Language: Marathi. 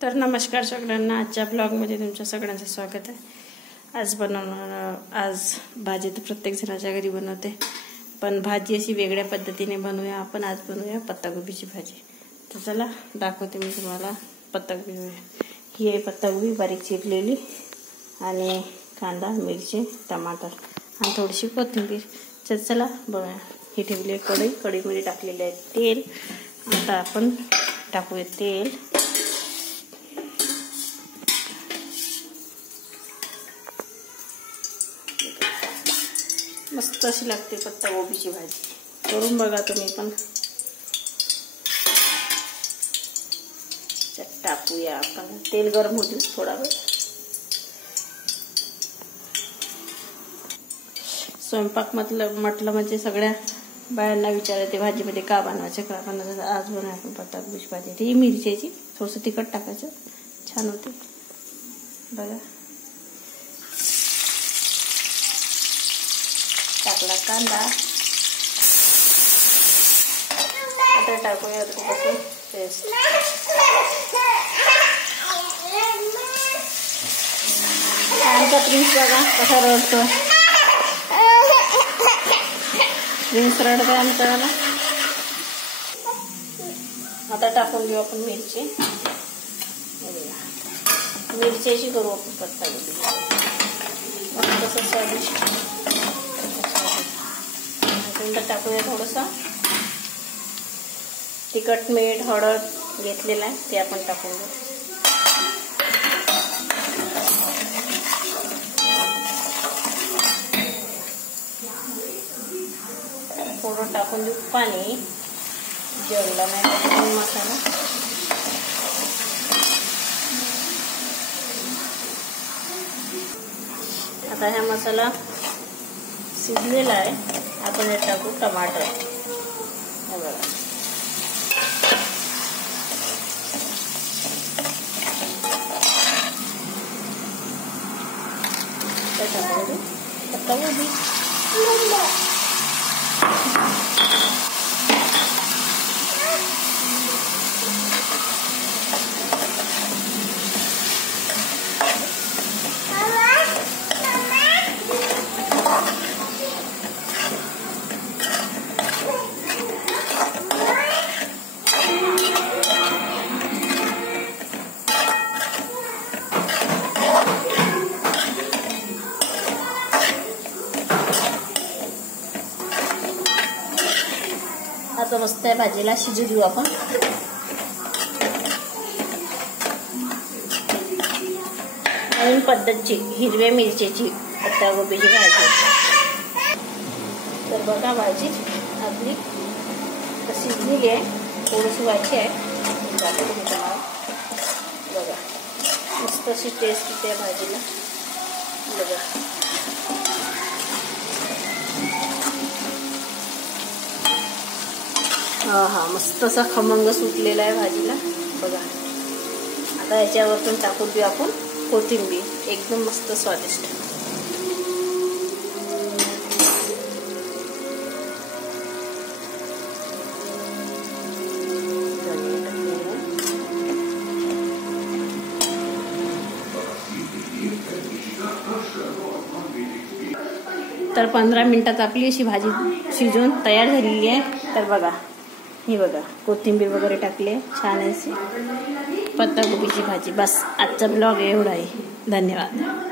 तर नमस्कार सगळ्यांना, आजच्या ब्लॉगमध्ये तुमच्या सगळ्यांचं स्वागत आहे। आज भाजी तर प्रत्येक जणाच्या घरी बनवते, पण भाजी अशी वेगळ्या पद्धतीने बनवूया आपण। आज बनवूया पत्तागोबीची भाजी। तर चला दाखवते मी तुम्हाला पत्तागोबी। ही आहे पत्तागोबी बारीक चिरलेली, आणि कांदा, मिरची, टमाटर आणि थोडीशी कोथिंबीर। तर चला बघूया। ही ठेवली आहे कढई, कढईमध्ये टाकलेले आहे तेल। आता आपण टाकूया तेल। मस्त अशी लागते पत्तागोबीची भाजी, करून बघा तुम्ही पण। टाकूया आपण, तेल गरम होते थोडा वेळ। स्वयंपाक म्हटलं म्हणजे सगळ्या बायांना विचारते भाजीमध्ये का बनवायचं, का बनवायचं। आज बनवूया आपण पत्तागोबीची भाजी। ती मिरचीची थोडंसं तिखट टाकायचं, छान होते बघा। टाकला कांदा, आता टाकूया थोडंसं पेस्ट। आमचा प्रिन्स बघा कसा रडतो, प्रिन्स रडतोय आमचा मला। आता टाकून देऊ आपण मिरची। मिरचीची करू आपण पत्तागोबी, कसं स्वादिष्ट। टाकूया थोडंसं तिखट, मीठ, हळद घेतलेलं आहे ते आपण टाकून देऊ। थोडं टाकून देऊ पाणी, जेवढा नाही मसाला। आता हा मसाला शिजलेला आहे, आपण हे टाकू टमाटर। हे बघा, त्याच्यामध्ये पत्तागोबी। आता मस्त आहे भाजीला शिजू देऊ आपण। नवीन पद्धतची हिरव्या मिरचीची पत्तागोबीची भाजी। तर बघा भाजी आपली शिजलेली आहे, थोडीशी व्हायची आहे। बघा मस्त अशी टेस्ट येते भाजीला बघा। हा मस्त असा खमंग सुटलेला आहे भाजीला बघा। आता याच्यावरतून टाकून देऊ आपण कोथिंबीर, एकदम मस्त स्वादिष्ट। तर 15 मिनिटात आपली अशी भाजी शिजून तयार झालेली आहे। तर बघा, हे बघा कोथिंबीर वगैरे टाकले, छान अशी पत्तागोबीची भाजी। बस आजचा ब्लॉग एवढा आहे, धन्यवाद।